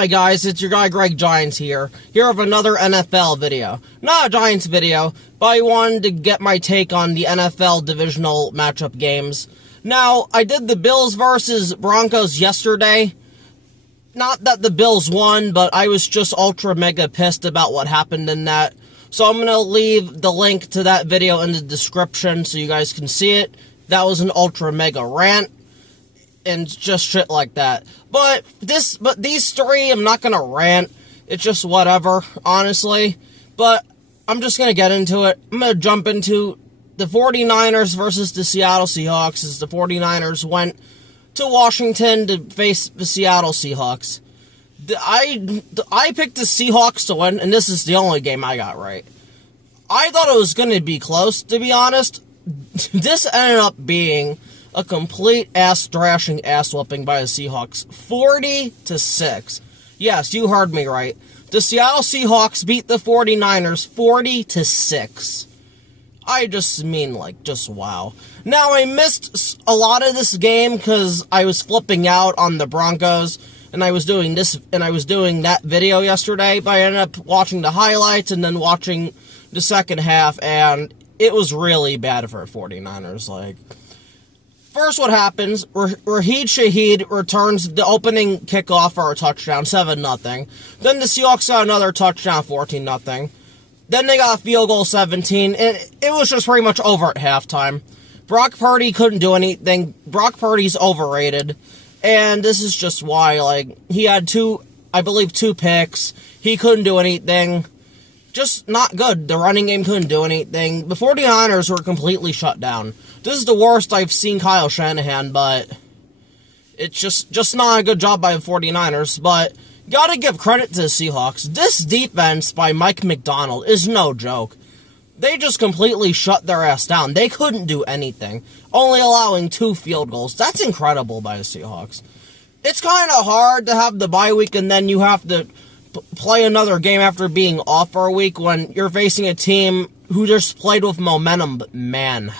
Hi guys, it's your guy Greg Giants here with another NFL video. Not a Giants video, but I wanted to get my take on the NFL divisional matchup games. Now, I did the Bills versus Broncos yesterday. Not that the Bills won, but I was just ultra mega pissed about what happened in that. So I'm going to leave the link to that video in the description so you guys can see it. That was an ultra mega rant. And just shit like that. But these three, I'm not gonna rant. It's just whatever, honestly. But I'm just gonna get into it. I'm gonna jump into the 49ers versus the Seattle Seahawks, as the 49ers went to Washington to face the Seattle Seahawks. I picked the Seahawks to win, and this is the only game I got right. I thought it was gonna be close, to be honest. This ended up being a complete ass-thrashing, ass-whooping by the Seahawks. 40-6. Yes, you heard me right. The Seattle Seahawks beat the 49ers 40-6. I just mean, just wow. Now, I missed a lot of this game because I was flipping out on the Broncos, and I was doing that video yesterday, but I ended up watching the highlights and then watching the second half, and it was really bad for the 49ers, First, what happens, Raheed Shaheed returns the opening kickoff for a touchdown, 7-0. Then the Seahawks got another touchdown, 14-0. Then they got a field goal, 17, and it was just pretty much over at halftime. Brock Purdy couldn't do anything. Brock Purdy's overrated, and this is just why, he had two picks. He couldn't do anything. Just not good. The running game couldn't do anything. The 49ers were completely shut down. This is the worst I've seen Kyle Shanahan, but it's just not a good job by the 49ers. But gotta give credit to the Seahawks. This defense by Mike McDonald is no joke. They just completely shut their ass down. They couldn't do anything, only allowing 2 field goals. That's incredible by the Seahawks. It's kind of hard to have the bye week and then you have to play another game after being off for a week when you're facing a team who just played with momentum, but man,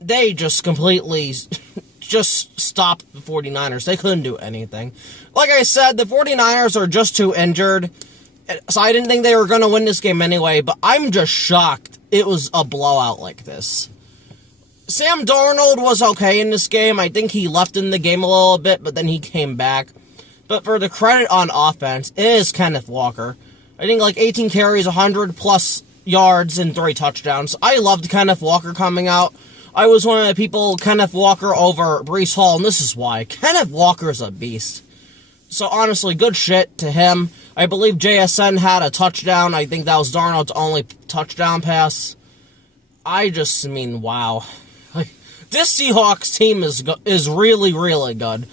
they just completely just stopped the 49ers. They couldn't do anything. Like I said, the 49ers are just too injured, so I didn't think they were going to win this game anyway, but I'm just shocked it was a blowout like this. Sam Darnold was okay in this game. I think he left in the game a little bit, but then he came back. But for the credit on offense, it is Kenneth Walker. I think 18 carries, 100-plus yards, and 3 touchdowns. I loved Kenneth Walker coming out. I was one of the people, Kenneth Walker over Breece Hall, and this is why. Kenneth Walker's a beast. So honestly, good shit to him. I believe JSN had a touchdown. I think that was Darnold's only touchdown pass. I just mean, wow. This Seahawks team is really, really good.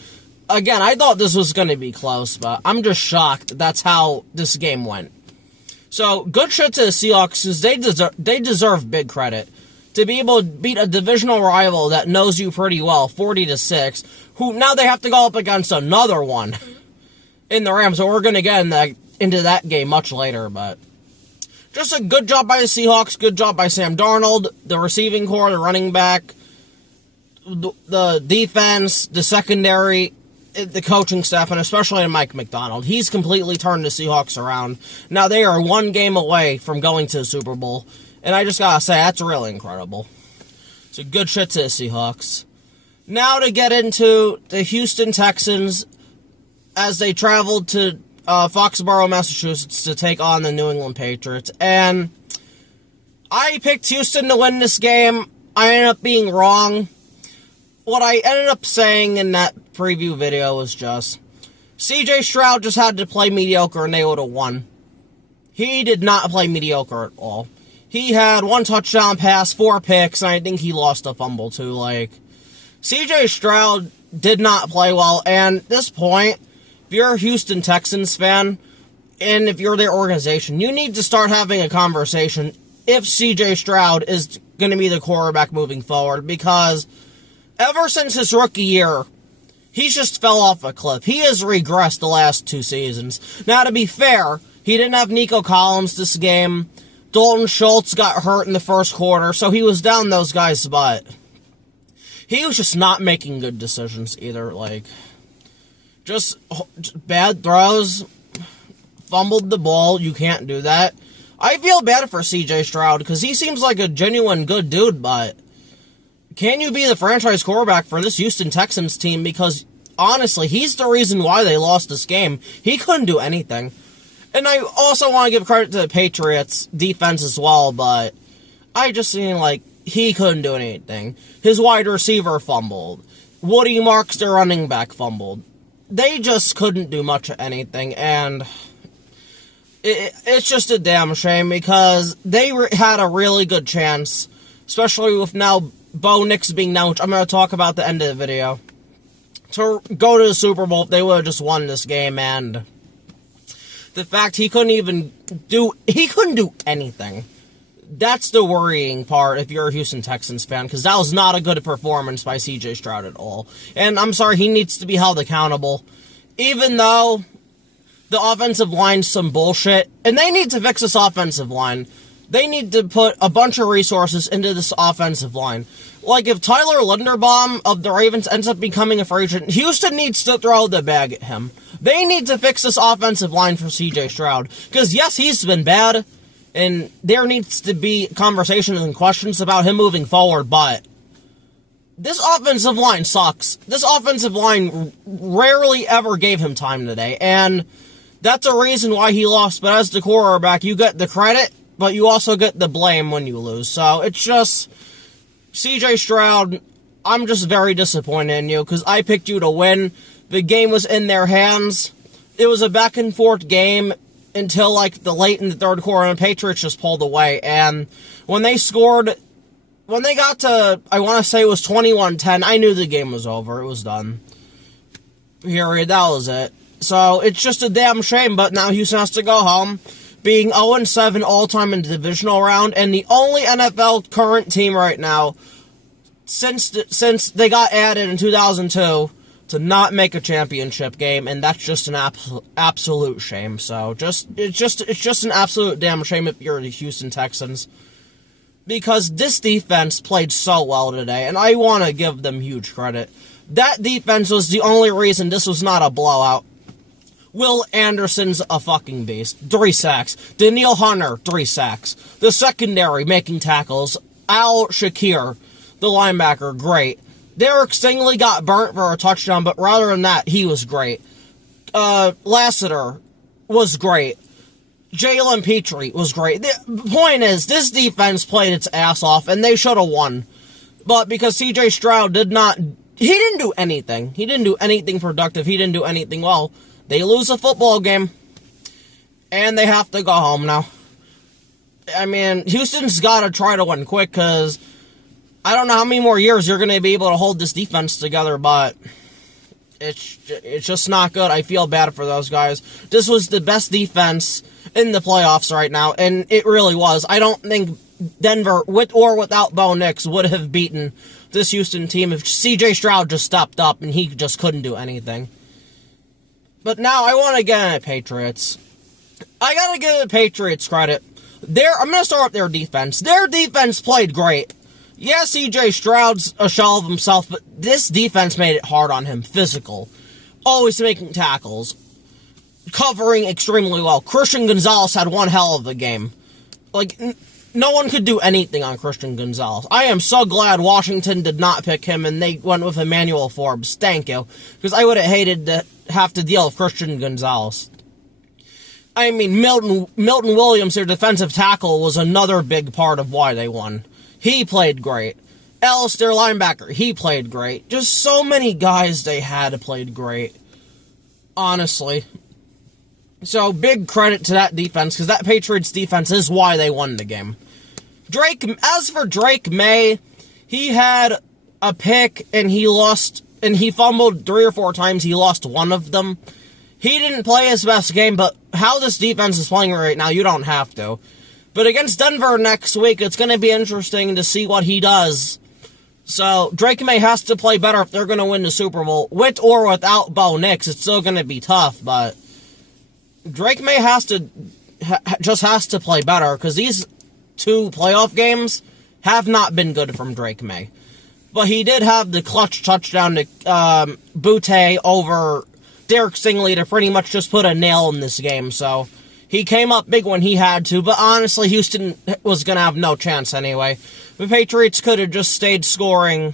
Again, I thought this was going to be close, but I'm just shocked that's how this game went. So, good shit to the Seahawks, because they deserve big credit. To be able to beat a divisional rival that knows you pretty well, 40-6, who now they have to go up against another one in the Rams, so we're going to get into that game much later, but just a good job by the Seahawks, good job by Sam Darnold, the receiving core, the running back, the defense, the secondary, the coaching staff, and especially Mike McDonald. He's completely turned the Seahawks around. Now, they are 1 game away from going to the Super Bowl, and I just gotta say, that's really incredible. So, good shit to the Seahawks. Now to get into the Houston Texans as they traveled to Foxborough, Massachusetts to take on the New England Patriots. And I picked Houston to win this game. I ended up being wrong. What I ended up saying in that preview video was just, CJ Stroud just had to play mediocre and they would have won. He did not play mediocre at all. He had 1 touchdown pass, 4 picks, and I think he lost a fumble too. CJ Stroud did not play well, and at this point, if you're a Houston Texans fan, and if you're their organization, you need to start having a conversation if CJ Stroud is going to be the quarterback moving forward, because ever since his rookie year, he's just fell off a cliff. He has regressed the last 2 seasons. Now, to be fair, he didn't have Nico Collins this game. Dalton Schultz got hurt in the first quarter, so he was down those guys, but he was just not making good decisions either. Just bad throws, fumbled the ball. You can't do that. I feel bad for CJ Stroud because he seems like a genuine good dude, but can you be the franchise quarterback for this Houston Texans team? Because honestly, he's the reason why they lost this game. He couldn't do anything. And I also want to give credit to the Patriots defense as well, but I just seen like he couldn't do anything. His wide receiver fumbled. Woody Marks, their running back, fumbled. They just couldn't do much of anything, and it's just a damn shame because they had a really good chance, especially with now Bo Nix being down, which I'm going to talk about at the end of the video, to go to the Super Bowl if they would have just won this game, and the fact he couldn't do anything. That's the worrying part if you're a Houston Texans fan, because that was not a good performance by CJ Stroud at all. And I'm sorry, he needs to be held accountable. Even though the offensive line's some bullshit, and they need to fix this offensive line. They need to put a bunch of resources into this offensive line. Like, if Tyler Linderbaum of the Ravens ends up becoming a free agent, Houston needs to throw the bag at him. They need to fix this offensive line for CJ Stroud. Because, yes, he's been bad, and there needs to be conversations and questions about him moving forward, but this offensive line sucks. This offensive line rarely ever gave him time today, and that's a reason why he lost. But as the quarterback, you get the credit, but you also get the blame when you lose. So it's just, CJ Stroud, I'm just very disappointed in you, because I picked you to win. The game was in their hands. It was a back and forth game until like the late in the third quarter, and the Patriots just pulled away. And when they scored, when they got to, I want to say it was 21-10, I knew the game was over. It was done. Period. That was it. So it's just a damn shame, but now Houston has to go home, being 0-7 all-time in the divisional round, and the only NFL current team right now, since they got added in 2002, to not make a championship game, and that's just an absolute shame. So it's just an absolute damn shame if you're the Houston Texans, because this defense played so well today, and I want to give them huge credit. That defense was the only reason this was not a blowout. Will Anderson's a fucking beast. 3 sacks. Danielle Hunter, 3 sacks. The secondary making tackles. Al Shakir, the linebacker, great. Derek Stingley got burnt for a touchdown, but rather than that, he was great. Lassiter was great. Jalen Petrie was great. The point is, this defense played its ass off, and they should have won. But because CJ Stroud he didn't do anything. He didn't do anything productive. He didn't do anything well. They lose a football game, and they have to go home now. I mean, Houston's got to try to win quick, because I don't know how many more years you're going to be able to hold this defense together, but it's just not good. I feel bad for those guys. This was the best defense in the playoffs right now, and it really was. I don't think Denver, with or without Bo Nix, would have beaten this Houston team if CJ Stroud just stepped up and he just couldn't do anything. But now I want to get at the Patriots. I got to give the Patriots credit. I'm going to start with their defense. Their defense played great. Yeah, CJ Stroud's a shell of himself, but this defense made it hard on him. Physical. Always making tackles. Covering extremely well. Christian Gonzalez had one hell of a game. Like, no one could do anything on Christian Gonzalez. I am so glad Washington did not pick him and they went with Emmanuel Forbes. Thank you. Because I would have hated to have to deal with Christian Gonzalez. I mean, Milton Williams, their defensive tackle, was another big part of why they won. He played great. Ellis, their linebacker, he played great. Just so many guys they had played great. Honestly. So, big credit to that defense, because that Patriots defense is why they won the game. As for Drake May, he had a pick, and he fumbled 3 or 4 times. He lost one of them. He didn't play his best game, but how this defense is playing right now, you don't have to. But against Denver next week, it's going to be interesting to see what he does. So, Drake May has to play better if they're going to win the Super Bowl. With or without Bo Nix, it's still going to be tough, but Drake May has to play better, because these 2 playoff games have not been good from Drake May. But he did have the clutch touchdown to Butte over Derek Stingley to pretty much just put a nail in this game, so he came up big when he had to, but honestly, Houston was going to have no chance anyway. The Patriots could have just stayed scoring.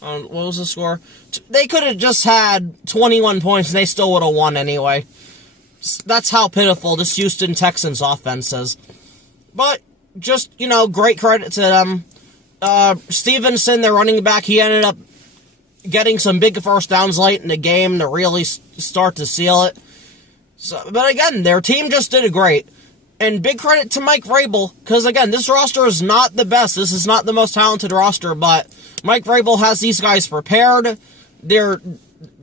What was the score? They could have just had 21 points, and they still would have won anyway. That's how pitiful this Houston Texans offense is. But, just, great credit to them. Stevenson, their running back, he ended up getting some big first downs late in the game to really start to seal it. So, but again, their team just did great. And big credit to Mike Vrabel, because again, this roster is not the best. This is not the most talented roster, but Mike Vrabel has these guys prepared. They're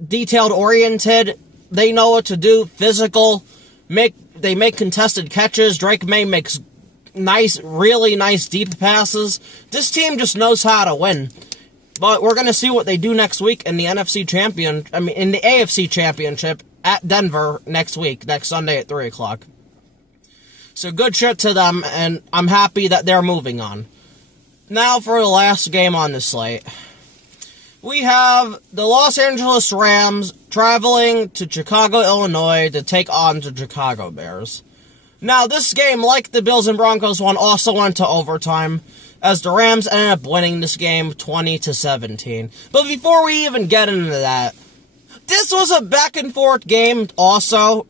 detailed-oriented. They know what to do. Physical. They make contested catches. Drake May makes really nice deep passes. This team just knows how to win. But we're going to see what they do next week in the in the AFC Championship at Denver next Sunday at 3 o'clock. So good shit to them, and I'm happy that they're moving on. Now for the last game on the slate. We have the Los Angeles Rams traveling to Chicago, Illinois to take on the Chicago Bears. Now this game, like the Bills and Broncos one, also went to overtime, as the Rams ended up winning this game 20-17. But before we even get into that, this was a back-and-forth game also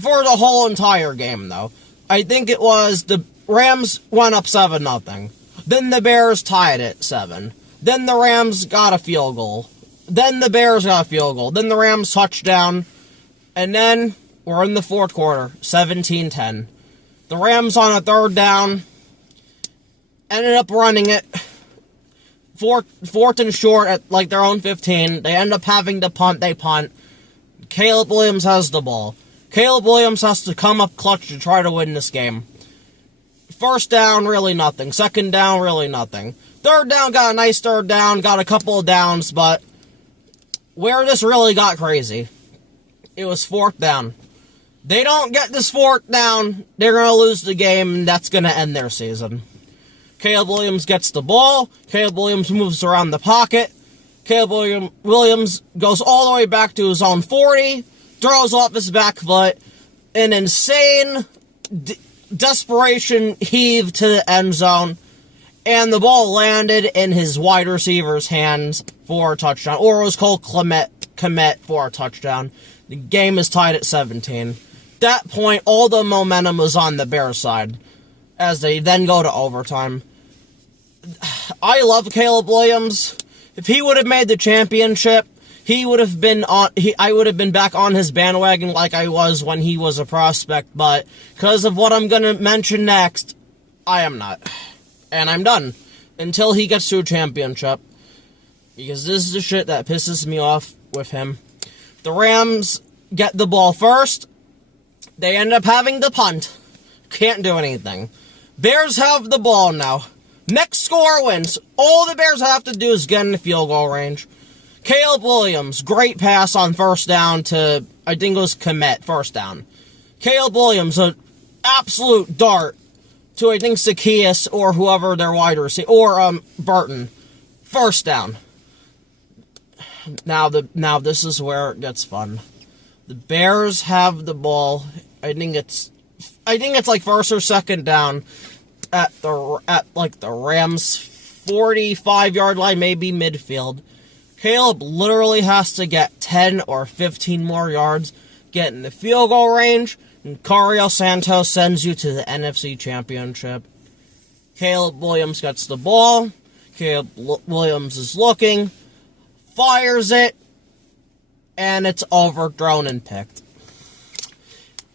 for the whole entire game, though. I think it was the Rams went up 7-0. Then the Bears tied it 7. Then the Rams got a field goal. Then the Bears got a field goal. Then the Rams touchdown. And then we're in the fourth quarter, 17-10. The Rams on a third down ended up running it. Fourth and short at their own 15. They end up having to punt. They punt. Caleb Williams has the ball. Caleb Williams has to come up clutch to try to win this game. First down, really nothing. Second down, really nothing. Third down, got a nice third down. Got a couple of downs, but where this really got crazy, it was fourth down. They don't get this fourth down, they're going to lose the game, and that's going to end their season. Caleb Williams gets the ball. Caleb Williams moves around the pocket. Caleb Williams goes all the way back to his own 40, throws off his back foot, an insane desperation heave to the end zone, and the ball landed in his wide receiver's hands for a touchdown, or it was called Komet for a touchdown. The game is tied at 17. At that point, all the momentum was on the Bears side, as they then go to overtime. I love Caleb Williams. If he would have made the championship, I would have been back on his bandwagon like I was when he was a prospect, but because of what I'm going to mention next, I am not. And I'm done. Until he gets to a championship. Because this is the shit that pisses me off with him. The Rams get the ball first. They end up having to punt. Can't do anything. Bears have the ball now. Next score wins. All the Bears have to do is get in the field goal range. Caleb Williams, great pass on first down to, I think it was Komet, first down. Caleb Williams, an absolute dart to, I think, Zacchaeus or whoever their wide receiver, or Burton. First down. Now this is where it gets fun. The Bears have the ball. I think it's like first or second down at the Rams 45-yard line, maybe midfield. Caleb literally has to get 10 or 15 more yards, get in the field goal range, and Cario Santos sends you to the NFC Championship. Caleb Williams gets the ball. Caleb Williams is looking, fires it, and it's overthrown and picked.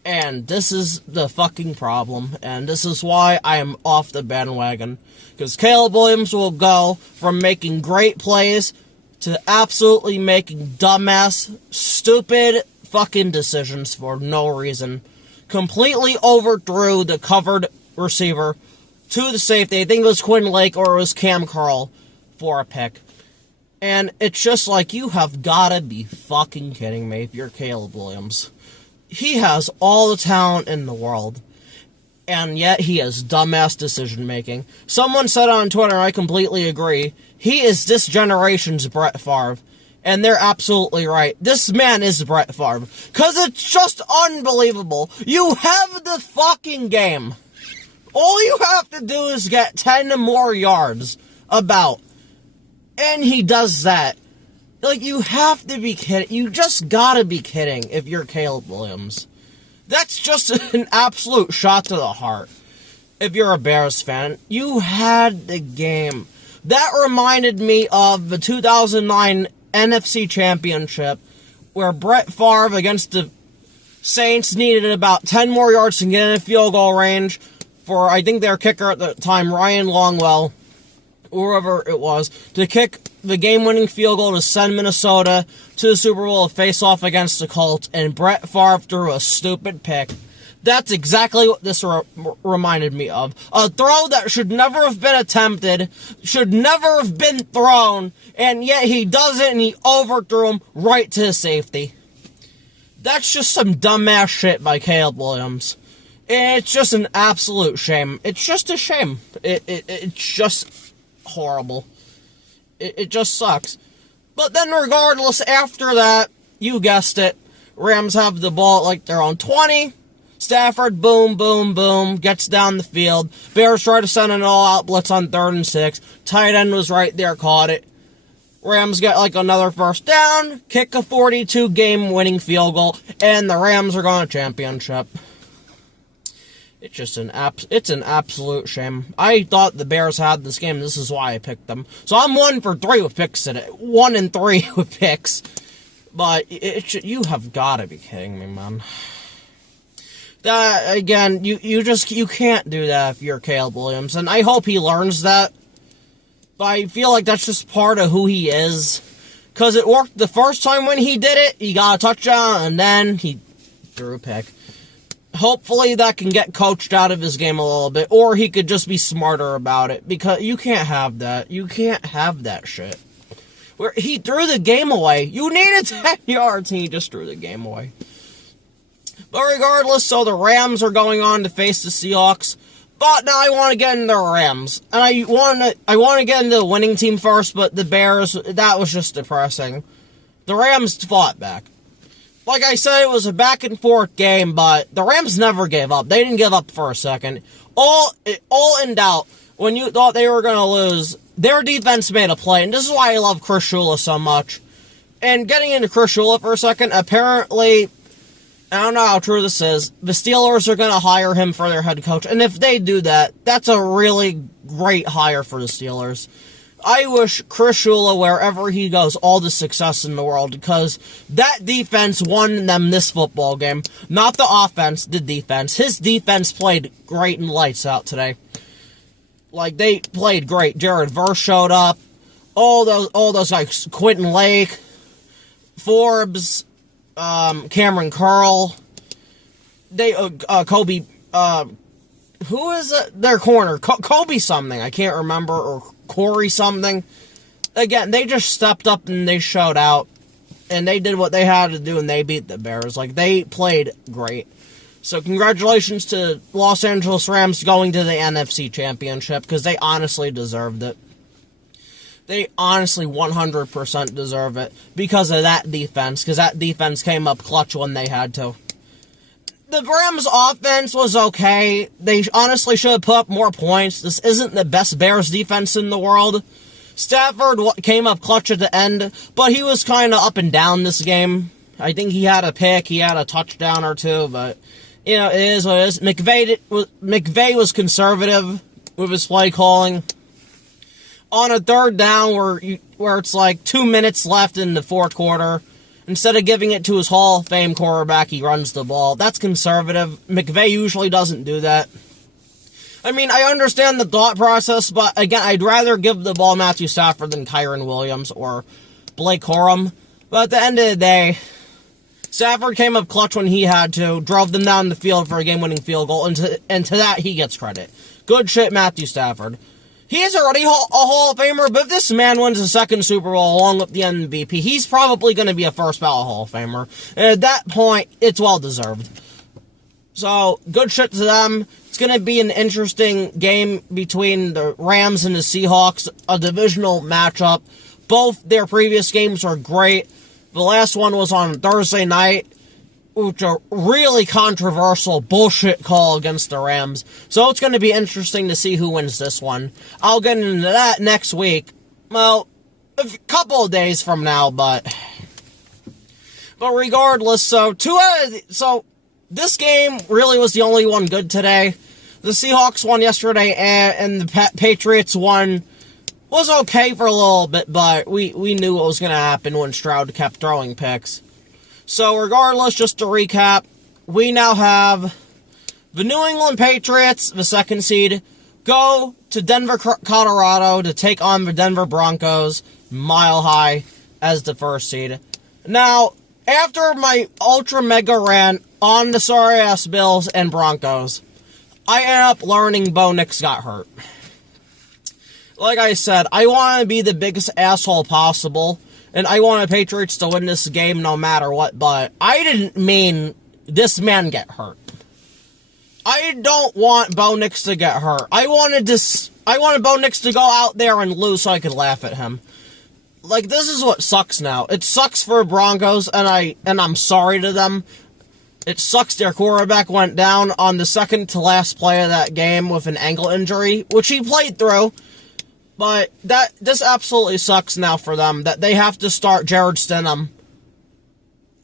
And this is the fucking problem, and this is why I am off the bandwagon. Because Caleb Williams will go from making great plays to absolutely making dumbass, stupid fucking decisions for no reason. Completely overthrew the covered receiver to the safety. I think it was Quinn Lake or it was Cam Curl for a pick. And it's just like, you have gotta be fucking kidding me if you're Caleb Williams. He has all the talent in the world, and yet he has dumbass decision-making. Someone said on Twitter, and I completely agree, he is this generation's Brett Favre. And they're absolutely right. This man is Brett Favre. Because it's just unbelievable. You have the fucking game. All you have to do is get 10 more yards about. And he does that. Like, you have to be kidding. You just gotta be kidding if you're Caleb Williams. That's just an absolute shot to the heart. If you're a Bears fan, you had the game. That reminded me of the 2009 NFC Championship, where Brett Favre against the Saints needed about 10 more yards to get in field goal range for, I think, their kicker at the time, Ryan Longwell, whoever it was, to kick the game-winning field goal to send Minnesota to the Super Bowl face-off against the Colts, and Brett Favre threw a stupid pick. That's exactly what this reminded me of. A throw that should never have been attempted, should never have been thrown, and yet he does it and he overthrew him right to his safety. That's just some dumbass shit by Caleb Williams. It's just an absolute shame. It's just a shame. It's just horrible. It just sucks. But then regardless, after that, you guessed it, Rams have the ball at like their own 20. Stafford, boom, boom, boom, gets down the field. Bears try to send an all-out blitz on 3rd and 6. Tight end was right there, caught it. Rams get like another first down, kick a 42-game-winning field goal, and the Rams are going to championship. It's just an absolute shame. I thought the Bears had this game. This is why I picked them. So I'm 1 for 3 with picks today. 1 and 3 with picks. But you have got to be kidding me, man. That, again, you can't do that if you're Caleb Williams, and I hope he learns that. But I feel like that's just part of who he is. Because it worked the first time when he did it. He got a touchdown, and then he threw a pick. Hopefully that can get coached out of his game a little bit, or he could just be smarter about it, because you can't have that. You can't have that shit. Where he threw the game away. You needed 10 yards, and he just threw the game away. But regardless, so the Rams are going on to face the Seahawks. But now I want to get into the Rams. And I want to get into the winning team first, but the Bears, that was just depressing. The Rams fought back. Like I said, it was a back-and-forth game, but the Rams never gave up. They didn't give up for a second. All in doubt, when you thought they were going to lose, their defense made a play. And this is why I love Chris Shula so much. And getting into Chris Shula for a second, apparently, I don't know how true this is, the Steelers are going to hire him for their head coach. And if they do that, that's a really great hire for the Steelers. I wish Chris Shula, wherever he goes, all the success in the world, because that defense won them this football game. Not the offense, the defense. His defense played great and lights out today. Like, they played great. Jared Verse showed up. All those guys, Quentin Lake, Forbes, Cameron Curl, Kobe, who is it? Their corner, Kobe something, I can't remember, or Corey something. Again, they just stepped up and they showed out, and they did what they had to do, and they beat the Bears. Like, they played great. So congratulations to Los Angeles Rams going to the NFC Championship, because they honestly deserved it. They honestly 100% deserve it because of that defense, because that defense came up clutch when they had to. The Rams' offense was okay. They honestly should have put up more points. This isn't the best Bears defense in the world. Stafford came up clutch at the end, but he was kind of up and down this game. I think he had a pick, he had a touchdown or two, but, you know, it is what it is. McVay was conservative with his play calling. On a third down where it's like 2 minutes left in the fourth quarter, instead of giving it to his Hall of Fame quarterback, he runs the ball. That's conservative. McVay usually doesn't do that. I mean, I understand the thought process, but again, I'd rather give the ball to Matthew Stafford than Kyron Williams or Blake Corum. But at the end of the day, Stafford came up clutch when he had to, drove them down the field for a game-winning field goal, and to that, he gets credit. Good shit, Matthew Stafford. He is already a Hall of Famer, but if this man wins a second Super Bowl along with the MVP, he's probably going to be a first-ballot Hall of Famer. And at that point, it's well-deserved. So, good shit to them. It's going to be an interesting game between the Rams and the Seahawks, a divisional matchup. Both their previous games were great. The last one was on Thursday night, which a really controversial bullshit call against the Rams. So it's going to be interesting to see who wins this one. I'll get into that next week. Well, a couple of days from now, but regardless, so this game really was the only one good today. The Seahawks won yesterday, and the Patriots won. Was okay for a little bit, but we knew what was going to happen when Stroud kept throwing picks. So regardless, just to recap, we now have the New England Patriots, the 2nd seed, go to Denver, Colorado to take on the Denver Broncos, Mile High, as the 1st seed. Now, after my ultra mega rant on the sorry-ass Bills and Broncos, I ended up learning Bo Nix got hurt. Like I said, I want to be the biggest asshole possible, and I want the Patriots to win this game no matter what, but I didn't mean this man get hurt. I don't want Bo Nix to get hurt. I wanted Bo Nix to go out there and lose so I could laugh at him. Like, this is what sucks now. It sucks for Broncos, and I'm sorry to them. It sucks their quarterback went down on the second to last play of that game with an ankle injury, which he played through. But this absolutely sucks now for them, that they have to start Jared Stidham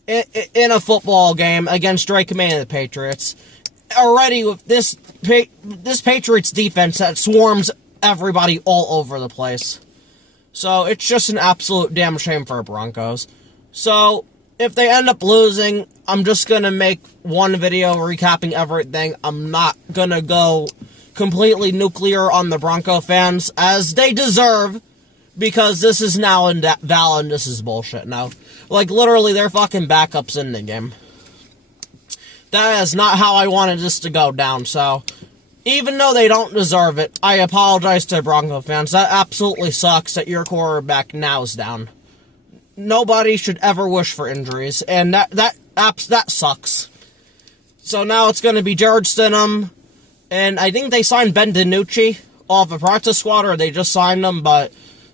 in a football game against Drake May and the Patriots. Already with this Patriots defense that swarms everybody all over the place. So it's just an absolute damn shame for Broncos. So if they end up losing, I'm just going to make one video recapping everything. I'm not going to go completely nuclear on the Bronco fans, as they deserve, because this is now invalid and this is bullshit now. Like, literally, they're fucking backups in the game. That is not how I wanted this to go down, so even though they don't deserve it, I apologize to Bronco fans. That absolutely sucks that your quarterback now is down. Nobody should ever wish for injuries, and that sucks. So now it's going to be Jared Stidham, and I think they signed Ben DiNucci off the practice squad, or they just signed him, but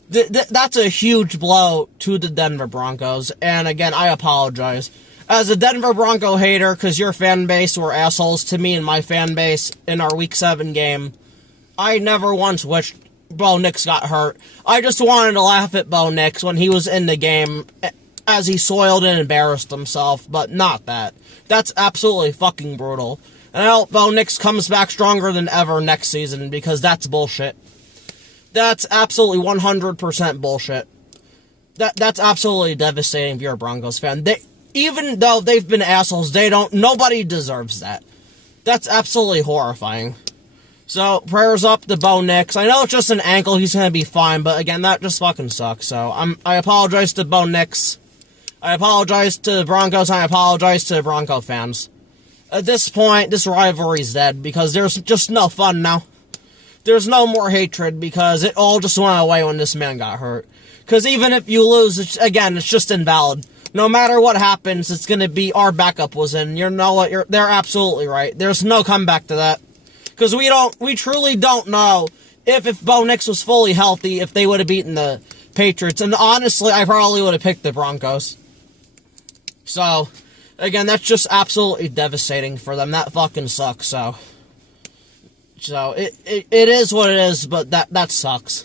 that's a huge blow to the Denver Broncos. And again, I apologize. As a Denver Bronco hater, because your fan base were assholes to me and my fan base in our Week 7 game, I never once wished Bo Nix got hurt. I just wanted to laugh at Bo Nix when he was in the game as he soiled and embarrassed himself, but not that. That's absolutely fucking brutal. And I hope Bo Nix comes back stronger than ever next season, because that's bullshit. That's absolutely 100% bullshit. That's absolutely devastating if you're a Broncos fan. Even though they've been assholes, nobody deserves that. That's absolutely horrifying. So, prayers up to Bo Nix. I know it's just an ankle, he's gonna be fine, but again, that just fucking sucks. So, I apologize to Bo Nix. I apologize to the Broncos, and I apologize to the Bronco fans. At this point, this rivalry's dead, because there's just no fun now. There's no more hatred, because it all just went away when this man got hurt. Because even if you lose, it's just invalid. No matter what happens, it's going to be our backup was in. You know what? They're absolutely right. There's no comeback to that. Because we truly don't know if Bo Nix was fully healthy, if they would have beaten the Patriots. And honestly, I probably would have picked the Broncos. So, again, that's just absolutely devastating for them. That fucking sucks, so it is what it is, but that sucks.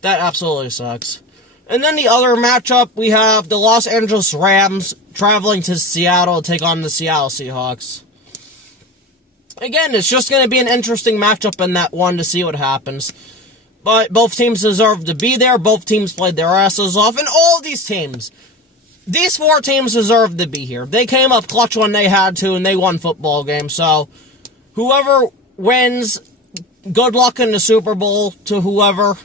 That absolutely sucks. And then the other matchup, we have the Los Angeles Rams traveling to Seattle to take on the Seattle Seahawks. Again, it's just going to be an interesting matchup in that one to see what happens. But both teams deserve to be there. Both teams played their asses off. And all these teams, these four teams deserve to be here. They came up clutch when they had to, and they won football games. So, whoever wins, good luck in the Super Bowl to whoever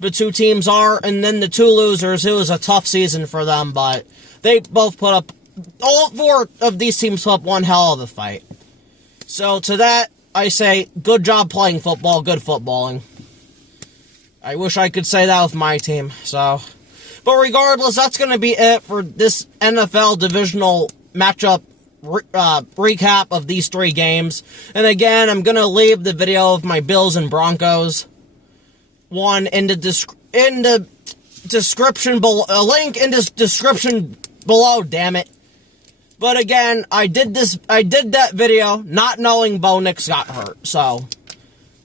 the two teams are, and then the two losers, it was a tough season for them, but they both put up, all four of these teams put up one hell of a fight. So to that, I say, good job playing football, good footballing. I wish I could say that with my team, so. But regardless, that's going to be it for this NFL divisional matchup recap of these three games. And again, I'm going to leave the video of my Bills and Broncos one in the description below, a link in this description below, damn it. But again, I did that video not knowing Bo Nix got hurt, so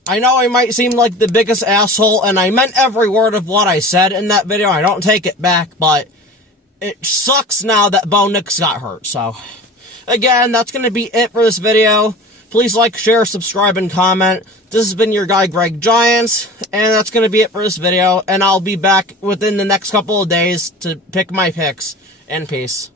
I know I might seem like the biggest asshole, and I meant every word of what I said in that video. I don't take it back, but it sucks now that Bo Nix got hurt, so again, that's going to be it for this video. Please like, share, subscribe, and comment. This has been your guy, Greg Giants, and that's going to be it for this video, and I'll be back within the next couple of days to pick my picks, and peace.